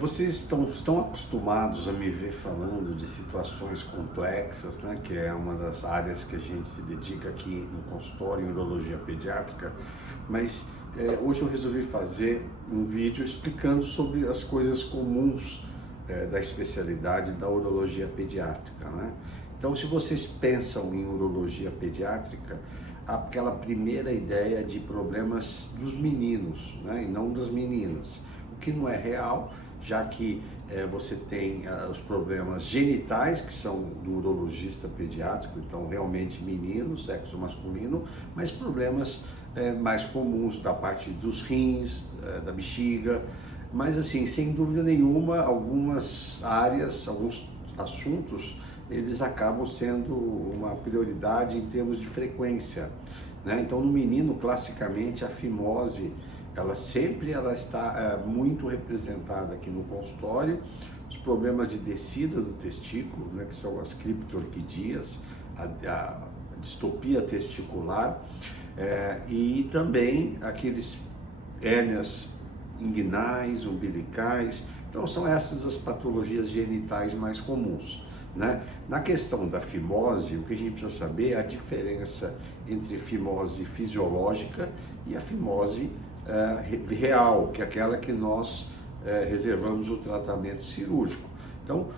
Vocês estão acostumados a me ver falando de situações complexas, né? Que é uma das áreas que a gente se dedica aqui no consultório em urologia pediátrica, mas hoje eu resolvi fazer um vídeo explicando sobre as coisas comuns da especialidade da urologia pediátrica, né? Então, se vocês pensam em urologia pediátrica, aquela primeira ideia de problemas dos meninos, né? E não das meninas, o que não é real, já que você tem os problemas genitais, que são do urologista pediátrico, então realmente menino, sexo masculino, mas problemas mais comuns da parte dos rins, da bexiga, mas assim, sem dúvida nenhuma, algumas áreas, alguns assuntos, eles acabam sendo uma prioridade em termos de frequência, né? Então, no menino, classicamente, a fimose, ela está muito representada aqui no consultório. Os problemas de descida do testículo, né, que são as criptorquidias, a distopia testicular, e também aqueles hérnias inguinais, umbilicais. Então, são essas as patologias genitais mais comuns, né? Na questão da fimose, o que a gente precisa saber é a diferença entre fimose fisiológica e a fimose real, que é aquela que nós reservamos o tratamento cirúrgico. Então,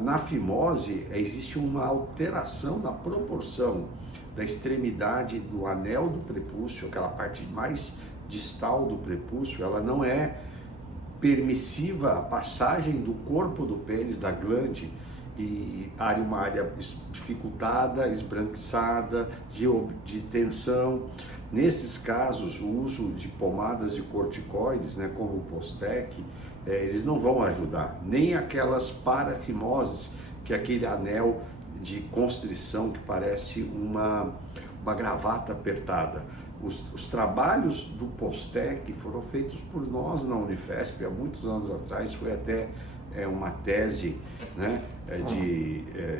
na fimose existe uma alteração na proporção da extremidade do anel do prepúcio, aquela parte mais distal do prepúcio, ela não é permissiva a passagem do corpo do pênis, da glande, e uma área dificultada, esbranquiçada, de tensão. Nesses casos, o uso de pomadas de corticoides, né, como o Postec, eles não vão ajudar, nem aquelas parafimoses, que é aquele anel de constrição que parece uma gravata apertada. Os trabalhos do Postec foram feitos por nós na Unifesp há muitos anos atrás, foi até uma tese, né,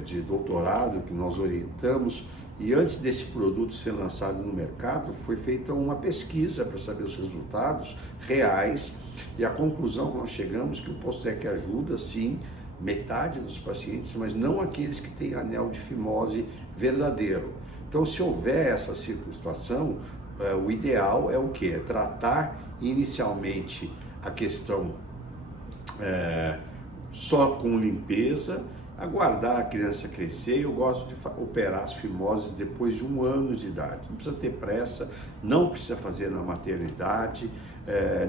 de doutorado que nós orientamos, e antes desse produto ser lançado no mercado, foi feita uma pesquisa para saber os resultados reais, e a conclusão que nós chegamos que o Postec ajuda, sim, metade dos pacientes, mas não aqueles que têm anel de fimose verdadeiro. Então, se houver essa situação, o ideal é o quê? É tratar inicialmente a questão só com limpeza, aguardar a criança crescer. Eu gosto de operar as fimoses depois de 1 ano de idade. Não precisa ter pressa, não precisa fazer na maternidade,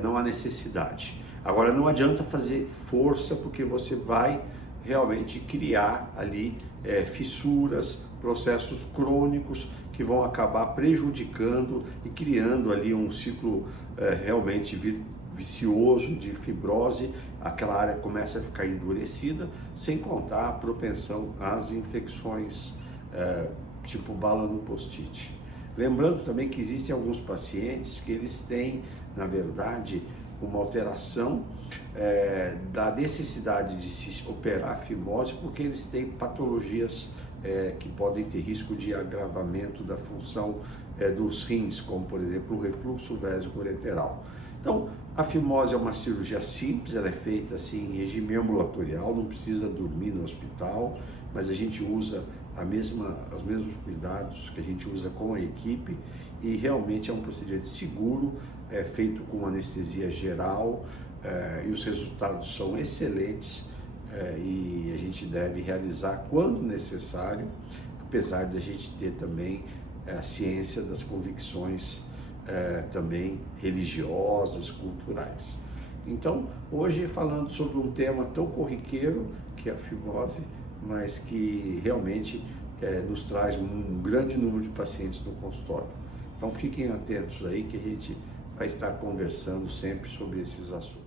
não há necessidade. Agora, não adianta fazer força, porque você vai realmente criar ali fissuras, processos crônicos que vão acabar prejudicando e criando ali um ciclo realmente vicioso de fibrose. Aquela área começa a ficar endurecida, sem contar a propensão às infecções tipo bala no post-it. Lembrando também que existem alguns pacientes que eles têm, na verdade, uma alteração da necessidade de se operar a fimose, porque eles têm patologias que podem ter risco de agravamento da função dos rins, como por exemplo o refluxo vésico-ureteral. Então, a fimose é uma cirurgia simples, ela é feita assim em regime ambulatorial, não precisa dormir no hospital, mas a gente usa os mesmos cuidados que a gente usa com a equipe, e realmente é um procedimento seguro, feito com anestesia geral, e os resultados são excelentes, e a gente deve realizar quando necessário, apesar de a gente ter também a ciência das convicções também religiosas, culturais. Então, hoje falando sobre um tema tão corriqueiro, que é a fimose, mas que realmente nos traz um grande número de pacientes no consultório. Então, fiquem atentos aí, que a gente vai estar conversando sempre sobre esses assuntos.